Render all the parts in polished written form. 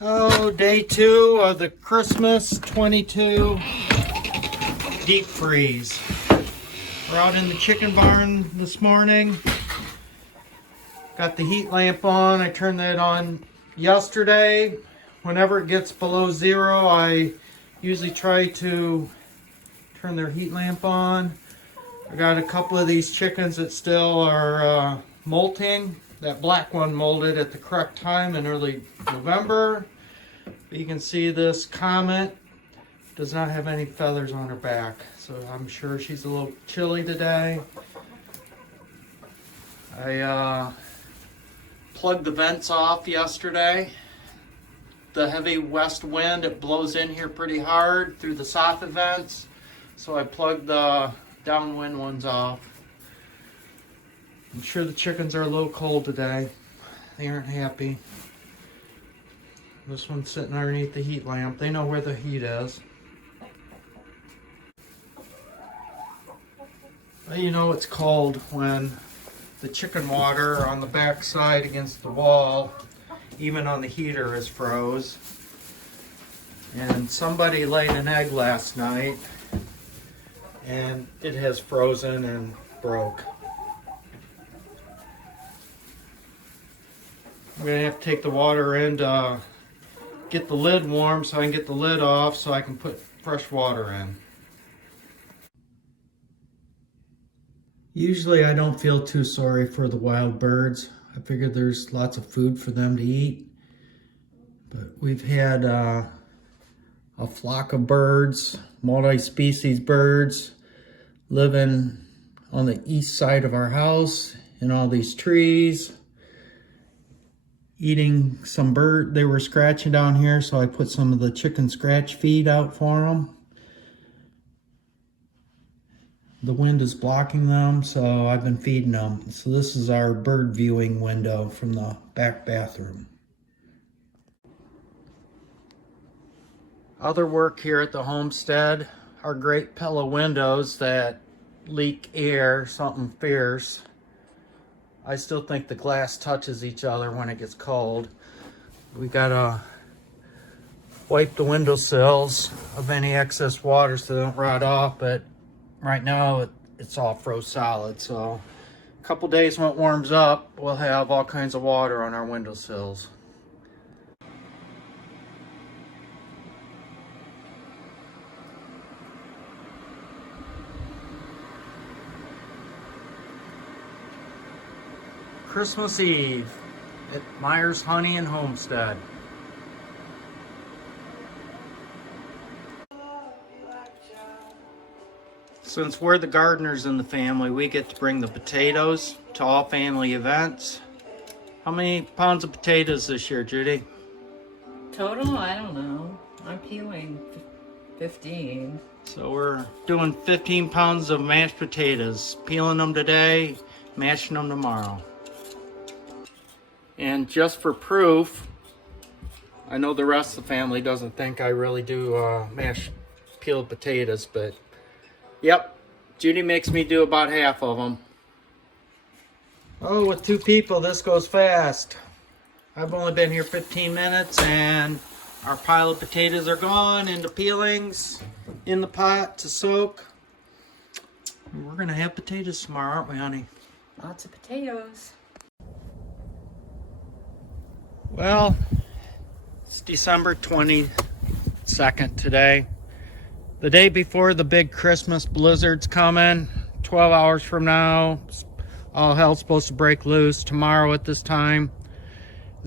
Oh, day 2 of the Christmas 22 deep freeze. We're out in the chicken barn this morning. Got the heat lamp on. I turned that on yesterday. Whenever it gets below 0, I usually try to turn their heat lamp on. I got a couple of these chickens that still are molting. That black one molted at the correct time in early November. But you can see this comet does not have any feathers on her back, so I'm sure she's a little chilly today. I plugged the vents off yesterday. The heavy west wind, it blows in here pretty hard through the soffit vents, so I plugged the downwind ones off. I'm sure the chickens are a little cold today. They aren't happy. This one's sitting underneath the heat lamp. They know where the heat is. Well, you know it's cold when the chicken water on the back side against the wall, even on the heater, is froze. And somebody laid an egg last night and it has frozen and broke. I'm going to have to take the water in to get the lid warm so I can get the lid off so I can put fresh water in. Usually I don't feel too sorry for the wild birds. I figure there's lots of food for them to eat. But we've had a flock of birds, multi-species birds, living on the east side of our house in all these trees, eating some bird. They were scratching down here, so I put some of the chicken scratch feed out for them. The wind is blocking them, so I've been feeding them. So this is our bird viewing window from the back bathroom. Other work here at the homestead are great pillow windows that leak air, something fierce. I still think the glass touches each other when it gets cold. We gotta wipe the windowsills of any excess water so they don't rot off, but right now it's all froze solid. So a couple days when it warms up, we'll have all kinds of water on our windowsills. Christmas Eve at Myers Honey and Homestead. Since we're the gardeners in the family, we get to bring the potatoes to all family events. How many pounds of potatoes this year, Judy? Total, I don't know. I'm peeling 15. So we're doing 15 pounds of mashed potatoes. Peeling them today, mashing them tomorrow. And just for proof, I know the rest of the family doesn't think I really do mashed peeled potatoes, but yep, Judy makes me do about half of them. Oh, with 2 people, this goes fast. I've only been here 15 minutes and our pile of potatoes are gone into peelings in the pot to soak. We're gonna have potatoes tomorrow, aren't we, honey? Lots of potatoes. Well, it's December 22nd today. The day before the big Christmas blizzard's coming. 12 hours from now, all hell's supposed to break loose. Tomorrow at this time,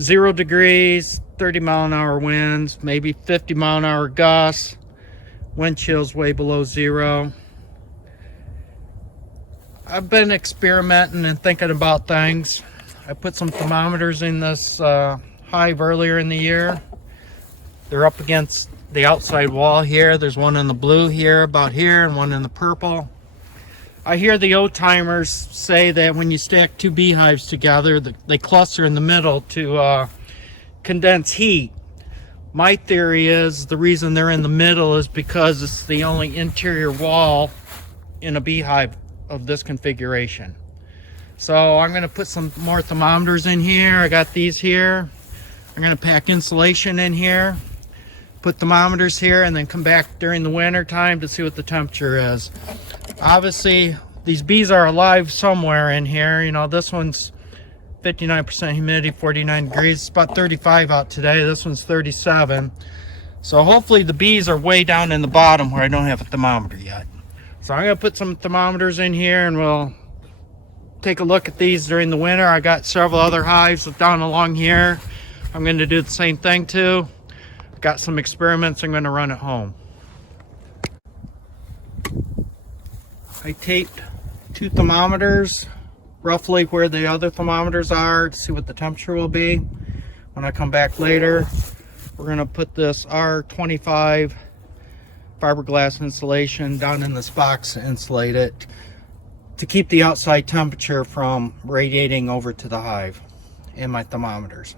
0 degrees, 30-mile-an-hour winds, maybe 50-mile-an-hour gusts. Wind chill's way below 0. I've been experimenting and thinking about things. I put some thermometers in this hive earlier in the year. They're up against the outside wall here. There's one in the blue here, about here, and one in the purple. I hear the old timers say that when you stack 2 beehives together, they cluster in the middle to condense heat. My theory is the reason they're in the middle is because it's the only interior wall in a beehive of this configuration. So I'm gonna put some more thermometers in here. I got these here. I'm gonna pack insulation in here, put thermometers here, and then come back during the winter time to see what the temperature is. Obviously, these bees are alive somewhere in here. You know, this one's 59% humidity, 49 degrees. It's about 35 out today. This one's 37. So hopefully the bees are way down in the bottom where I don't have a thermometer yet. So I'm gonna put some thermometers in here and we'll take a look at these during the winter. I got several other hives down along here. I'm going to do the same thing too. Got some experiments I'm going to run at home. I taped 2 thermometers roughly where the other thermometers are to see what the temperature will be. When I come back later, we're going to put this R25 fiberglass insulation down in this box and insulate it to keep the outside temperature from radiating over to the hive and my thermometers.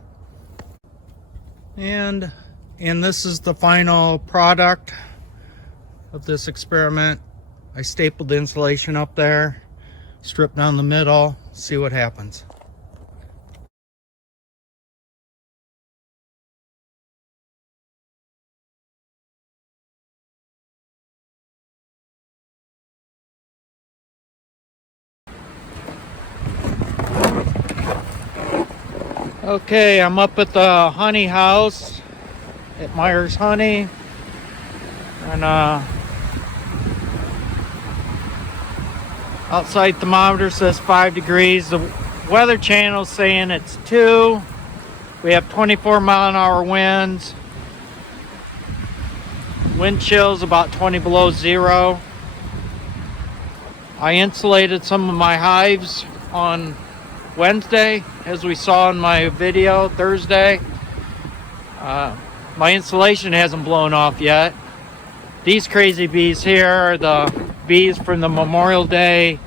And this is the final product of this experiment. I stapled the insulation up there, stripped down the middle, see what happens. Okay, I'm up at the honey house at Myers Honey, and outside thermometer says 5 degrees. The weather channel is saying it's 2. We have 24-mile-an-hour winds. Wind chill's about 20 below zero. I insulated some of my hives on Wednesday, as we saw in my video Thursday. My insulation hasn't blown off yet. These crazy bees here are the bees from the Memorial Day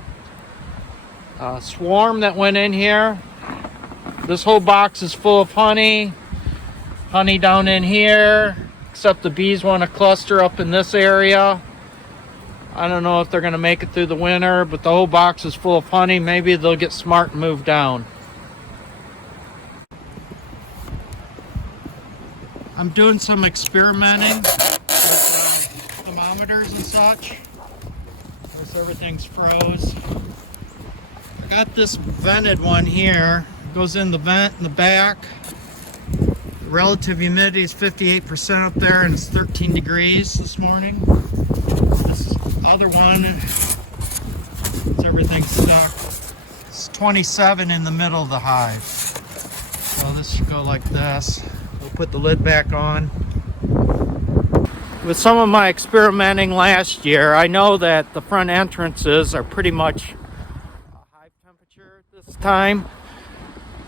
swarm that went in here. This whole box is full of honey. Honey down in here, except the bees want to cluster up in this area. I don't know if they're going to make it through the winter, but the whole box is full of honey. Maybe they'll get smart and move down. I'm doing some experimenting with thermometers and such. Of course, everything's froze. I got this vented one here. It goes in the vent in the back. The relative humidity is 58% up there, and it's 13 degrees this morning. This other one, everything's stuck. It's 27 in the middle of the hive. So this should go like this. We'll put the lid back on. With some of my experimenting last year, I know that the front entrances are pretty much hive temperature at this time.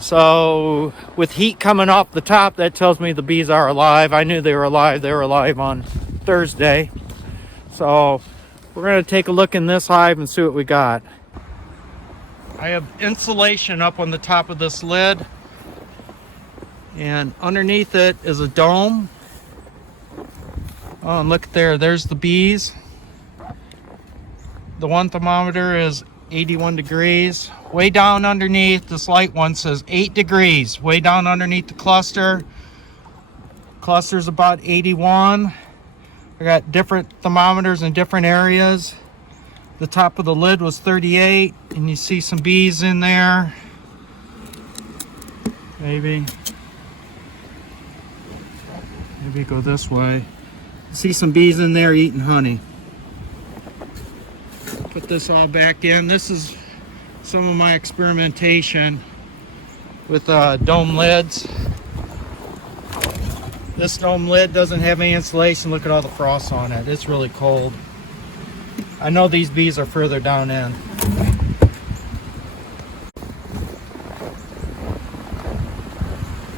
So with heat coming off the top, that tells me the bees are alive. I knew they were alive. They were alive on Thursday. So we're going to take a look in this hive and see what we got. I have insulation up on the top of this lid, and underneath it is a dome. Oh, and look there, there's the bees. The one thermometer is 81 degrees. Way down underneath, this light one says 8 degrees. Way down underneath the cluster. Cluster's about 81. I got different thermometers in different areas. The top of the lid was 38, and you see some bees in there. Maybe go this way. See some bees in there eating honey. Put this all back in. This is some of my experimentation with dome lids. This dome lid doesn't have any insulation. Look at all the frost on it. It's really cold. I know these bees are further down in.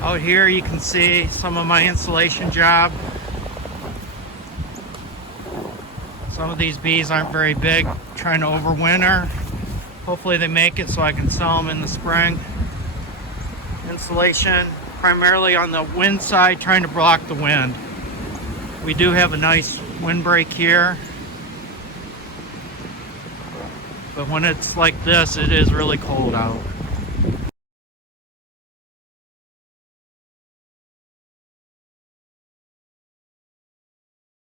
Out here you can see some of my insulation job. Some of these bees aren't very big, trying to overwinter. Hopefully they make it so I can sell them in the spring. Insulation primarily on the wind side, trying to block the wind. We do have a nice windbreak here. But when it's like this, it is really cold out.